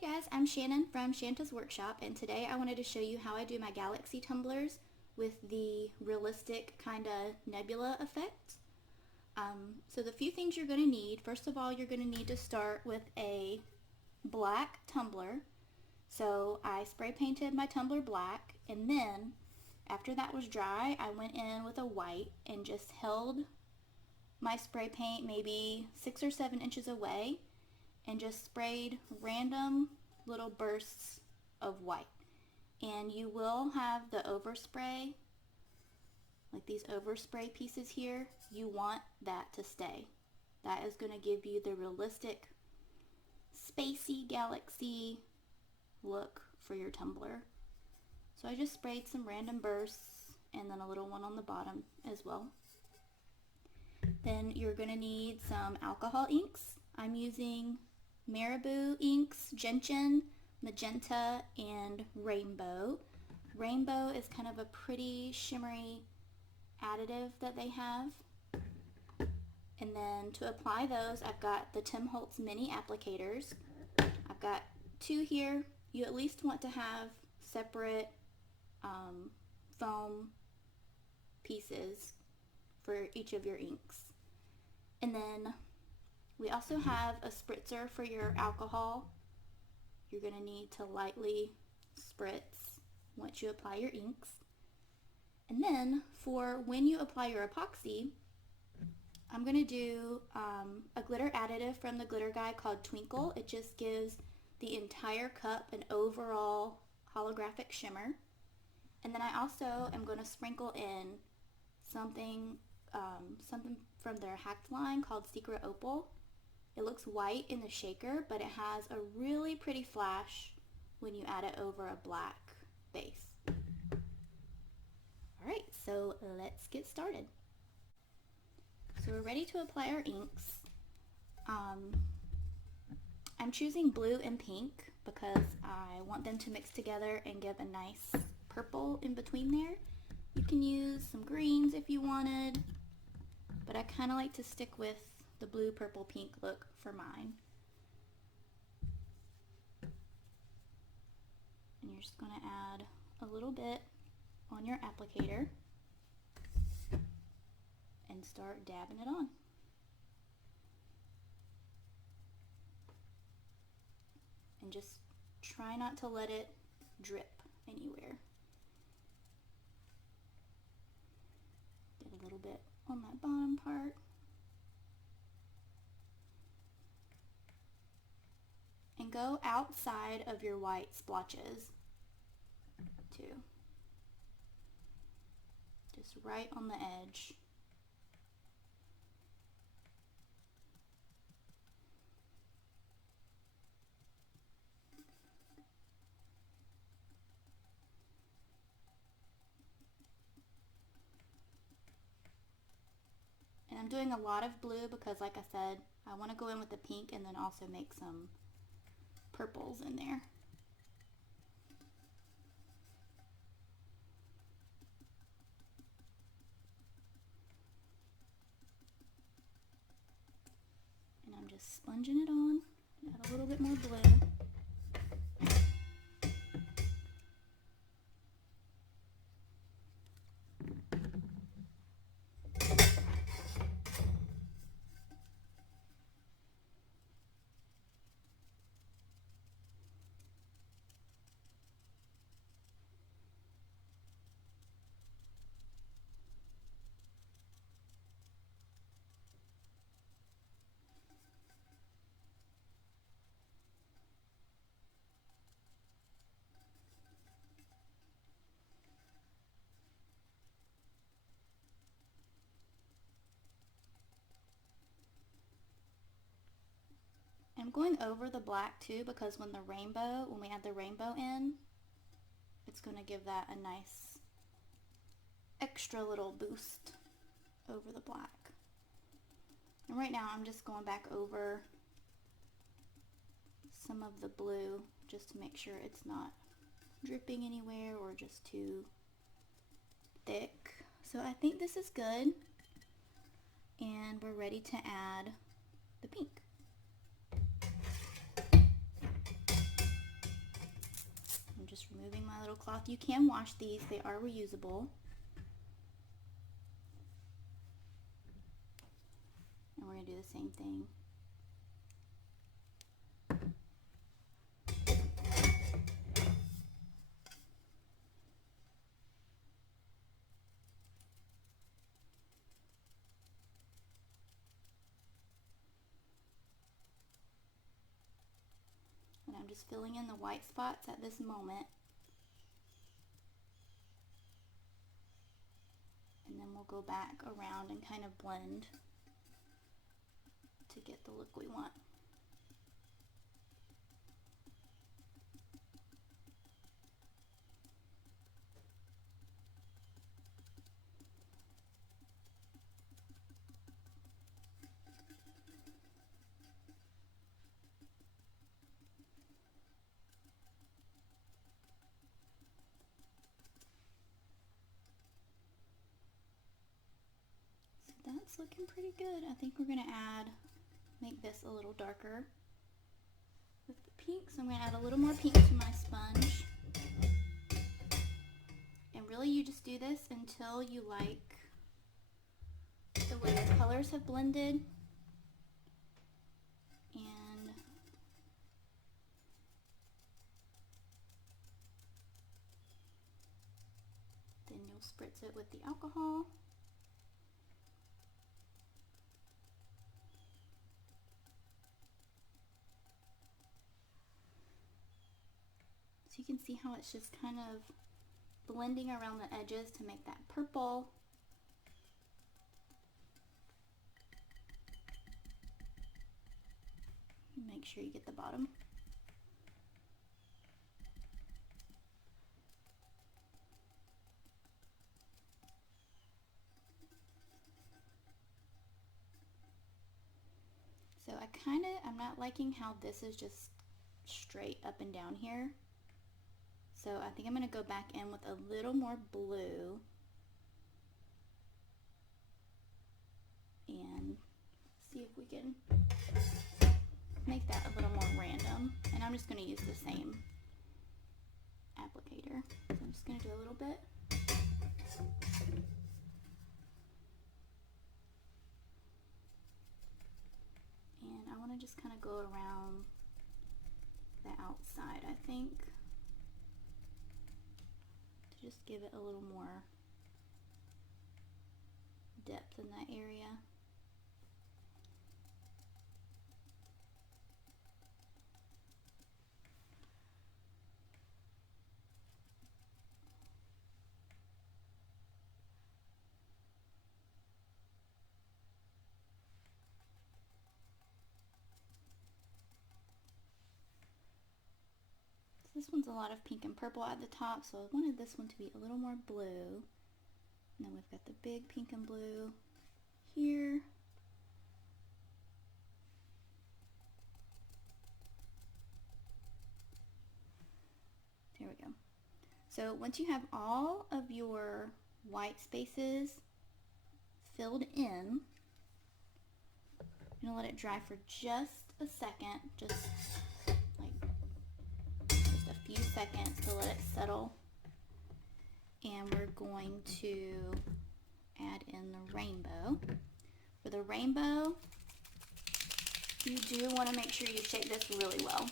Hey guys, I'm Shannon from Shanta's Workshop, and today I wanted to show you how I do my galaxy tumblers with the realistic kind of nebula effect. So the few things you're going to need, first of all, you're going to need to start with a black tumbler. So I spray painted my tumbler black, and then after that was dry, I went in with a white and just held my spray paint maybe 6 or 7 inches away and just sprayed random little bursts of white. And you will have the overspray, like these overspray pieces here. You want that to stay. That is going to give you the realistic spacey galaxy look for your tumbler. So I just sprayed some random bursts and then a little one on the bottom as well. Then you're going to need some alcohol inks. I'm using Marabu inks, Gentian, Magenta, and Rainbow. Rainbow is kind of a pretty shimmery additive that they have. And then to apply those, I've got the Tim Holtz mini applicators. I've got 2 here. You at least want to have separate foam pieces for each of your inks. And then we also have a spritzer for your alcohol. You're going to need to lightly spritz once you apply your inks. And then for when you apply your epoxy, I'm going to do a glitter additive from the glitter guy called Twinkl. It just gives the entire cup an overall holographic shimmer. And then I also am going to sprinkle in something from their hacked line called Secret Opal. It looks white in the shaker, but it has a really pretty flash when you add it over a black base. Alright, so let's get started. So we're ready to apply our inks. I'm choosing blue and pink because I want them to mix together and give a nice purple in between there. You can use some greens if you wanted, but I kind of like to stick with the blue, purple, pink look for mine. And you're just going to add a little bit on your applicator and start dabbing it on. And just try not to let it drip anywhere. Get a little bit on that bottom part. And go outside of your white splotches too. Just right on the edge. And I'm doing a lot of blue because, like I said, I want to go in with the pink and then also make some purples in there. And I'm just sponging it on. Add a little bit more blue. I'm going over the black too because when we add the rainbow in, it's going to give that a nice extra little boost over the black. And right now I'm just going back over some of the blue just to make sure it's not dripping anywhere or just too thick. So I think this is good, and we're ready to add the pink. little cloth. You can wash these, they are reusable. And we're going to do the same thing. And I'm just filling in the white spots at this moment. And then we'll go back around and kind of blend to get the look we want. That's looking pretty good. I think we're going to make this a little darker with the pink. So I'm going to add a little more pink to my sponge. And really you just do this until you like the way the colors have blended. And then you'll spritz it with the alcohol. So you can see how it's just kind of blending around the edges to make that purple. Make sure you get the bottom. So I'm not liking how this is just straight up and down here. So I think I'm going to go back in with a little more blue and see if we can make that a little more random. And I'm just going to use the same applicator. So I'm just going to do a little bit. And I want to just kind of go around the outside, I think, to just give it a little more depth in that area. This one's a lot of pink and purple at the top, so I wanted this one to be a little more blue. And then we've got the big pink and blue here. There we go. So once you have all of your white spaces filled in, you're going to let it dry for just a second, just a few seconds to let it settle. And we're going to add in the rainbow. For the rainbow, you do want to make sure you shake this really well.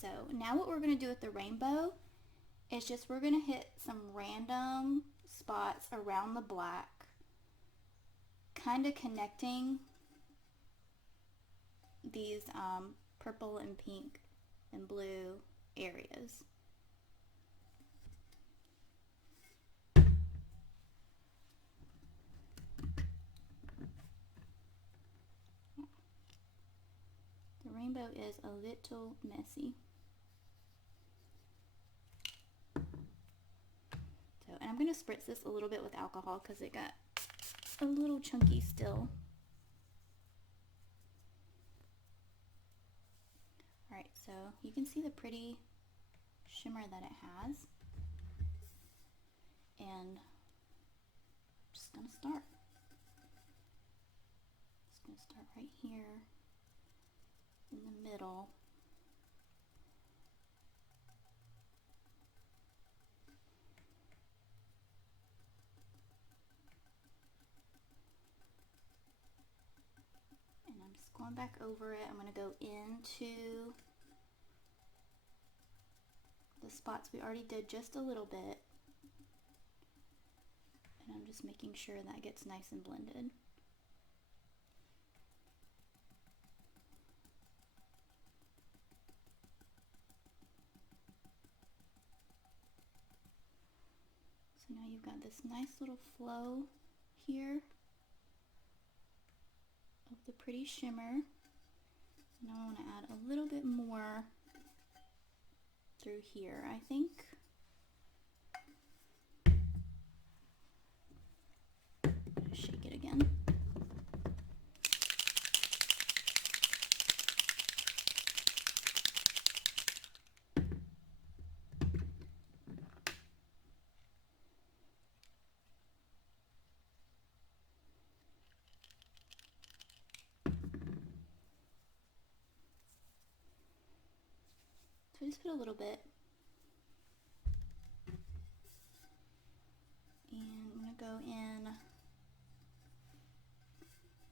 So now what we're going to do with the rainbow is just we're going to hit some random spots around the black, kind of connecting these purple and pink and blue areas. The rainbow is a little messy. And I'm going to spritz this a little bit with alcohol because it got a little chunky still. So you can see the pretty shimmer that it has. And I'm just going to start. Just going to start right here in the middle. And I'm just going back over it. I'm going to go into the spots we already did just a little bit. And I'm just making sure that gets nice and blended. So now you've got this nice little flow here of the pretty shimmer. Now I want to add a little bit more through here, I think. Shake it again. So I just put a little bit. And I'm going to go in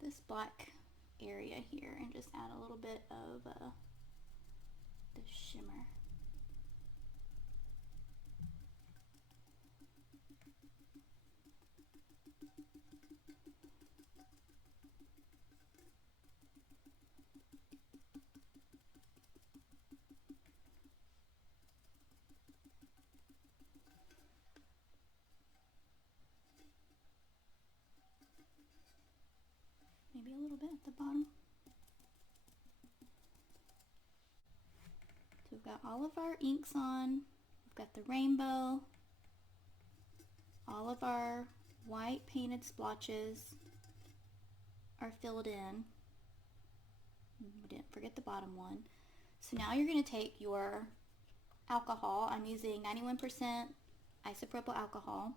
this black area here and just add a little bit of the shimmer. Maybe a little bit at the bottom. So we've got all of our inks on. We've got the rainbow. All of our white painted splotches are filled in. We didn't forget the bottom one. So now you're going to take your alcohol. I'm using 91% isopropyl alcohol.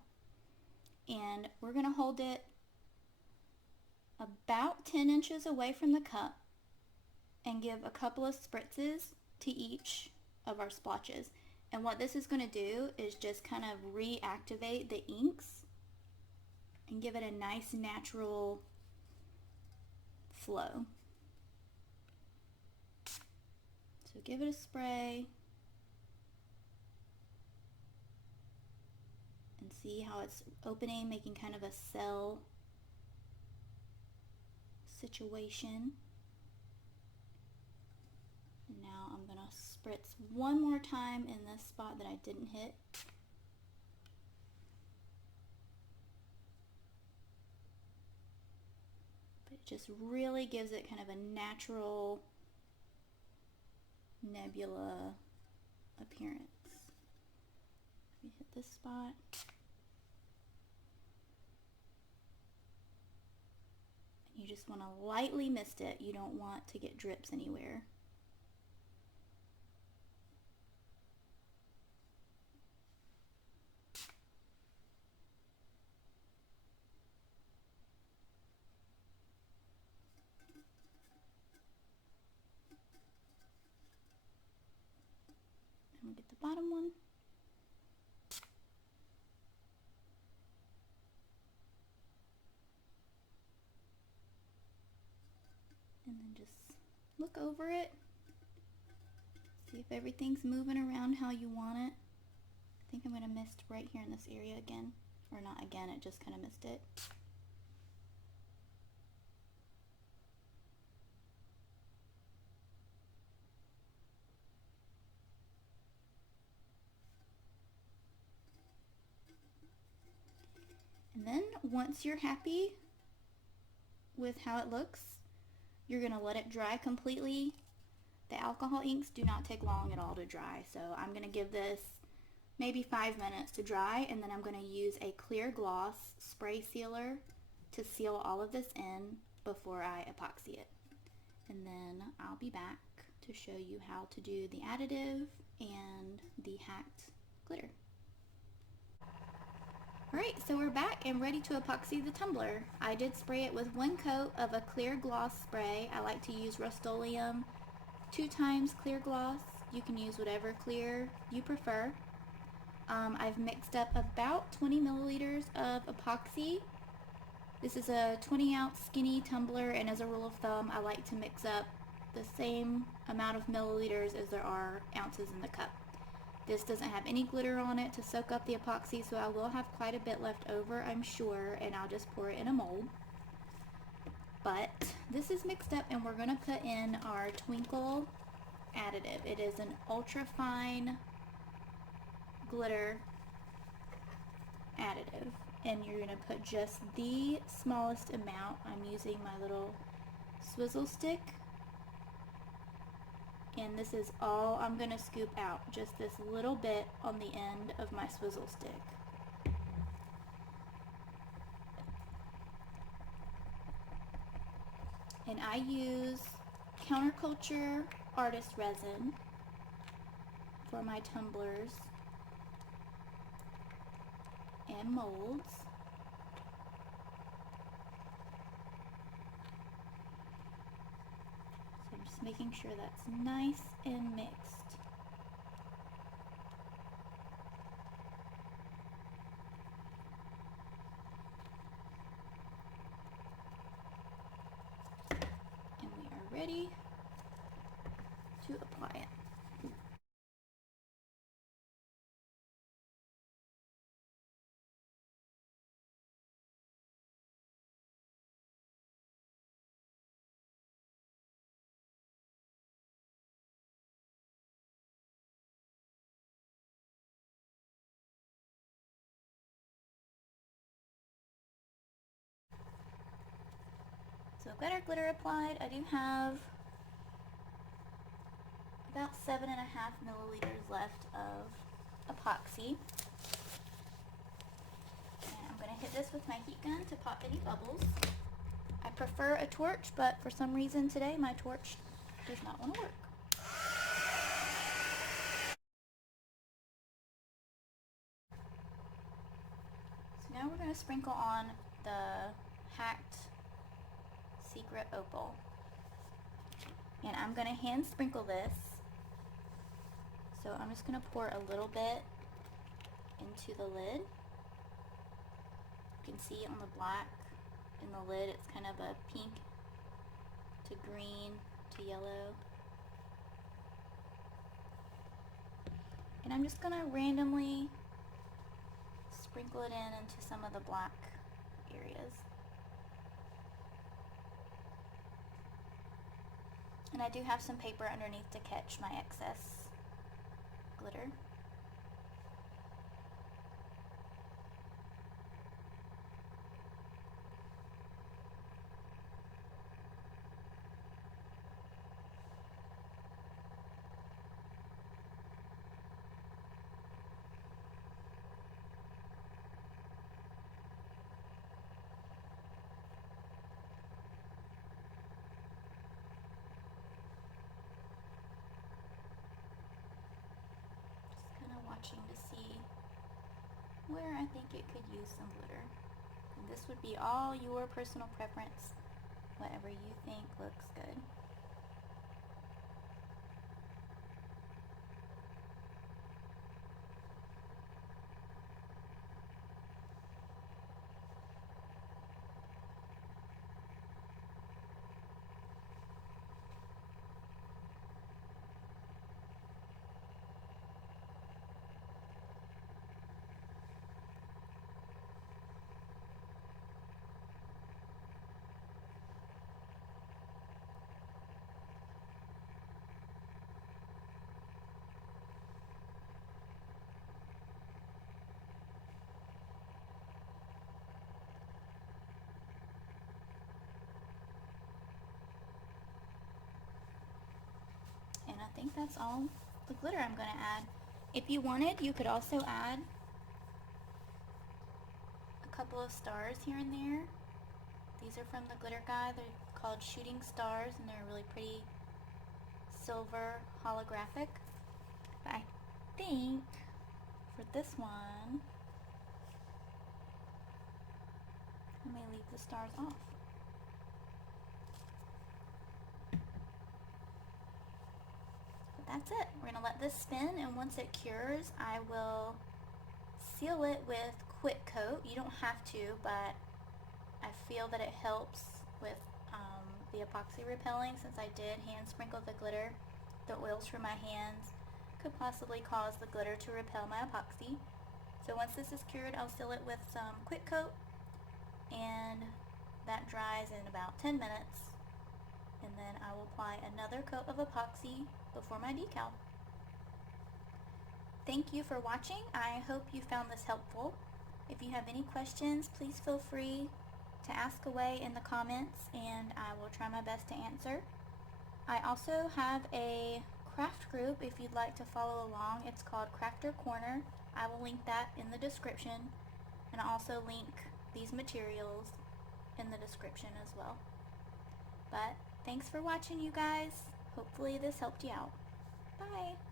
And we're going to hold it about 10 inches away from the cup and give a couple of spritzes to each of our splotches. And what this is going to do is just kind of reactivate the inks and give it a nice natural flow. So give it a spray and see how it's opening, making kind of a cell situation. Now I'm going to spritz one more time in this spot that I didn't hit. But it just really gives it kind of a natural nebula appearance. Let me hit this spot. You just want to lightly mist it. You don't want to get drips anywhere. And we'll get the bottom one. And then just look over it, see if everything's moving around how you want it. I think I'm going to mist right here in this area again, or not again, it just kind of missed it. And then once you're happy with how it looks, you're going to let it dry completely. The alcohol inks do not take long at all to dry, so I'm going to give this maybe 5 minutes to dry, and then I'm going to use a clear gloss spray sealer to seal all of this in before I epoxy it. And then I'll be back to show you how to do the additive and the hacked glitter. Alright, so we're back and ready to epoxy the tumbler. I did spray it with 1 coat of a clear gloss spray. I like to use Rust-Oleum 2 times clear gloss. You can use whatever clear you prefer. I've mixed up about 20 milliliters of epoxy. This is a 20-ounce skinny tumbler, and as a rule of thumb, I like to mix up the same amount of milliliters as there are ounces in the cup. This doesn't have any glitter on it to soak up the epoxy, so I will have quite a bit left over, I'm sure, and I'll just pour it in a mold. But this is mixed up, and we're going to put in our Twinkl additive. It is an ultra fine glitter additive, and you're going to put just the smallest amount. I'm using my little swizzle stick, and this is all I'm going to scoop out, just this little bit on the end of my swizzle stick. And I use counterculture artist resin for my tumblers and molds. So I'm just making sure that's nice and mixed. And we are ready to apply it. So I've got our glitter applied. I do have about 7.5 milliliters left of epoxy. And I'm going to hit this with my heat gun to pop any bubbles. I prefer a torch, but for some reason today my torch does not want to work. So now we're going to sprinkle on the hacked secret opal. And I'm going to hand sprinkle this. So I'm just going to pour a little bit into the lid. You can see on the black in the lid it's kind of a pink to green to yellow. And I'm just going to randomly sprinkle it in into some of the black areas. And I do have some paper underneath to catch my excess glitter. Watching to see where I think it could use some glitter. And this would be all your personal preference, whatever you think looks good. And I think that's all the glitter I'm going to add. If you wanted, you could also add a couple of stars here and there. These are from the glitter guy. They're called shooting stars, and they're a really pretty silver holographic. But I think for this one, I may leave the stars off. But that's it. We're going to let this spin, and once it cures, I will seal it with quick coat. You don't have to, but I feel that it helps with the epoxy repelling, since I did hand sprinkle the glitter. The oils from my hands could possibly cause the glitter to repel my epoxy. So once this is cured, I'll seal it with some quick coat, and that dries in about 10 minutes, and then I will apply another coat of epoxy before my decal. Thank you for watching. I hope you found this helpful. If you have any questions, please feel free to ask away in the comments, and I will try my best to answer. I also have a craft group if you'd like to follow along. It's called Crafter Corner. I will link that in the description, and I'll also link these materials in the description as well. But thanks for watching, you guys. Hopefully this helped you out. Bye!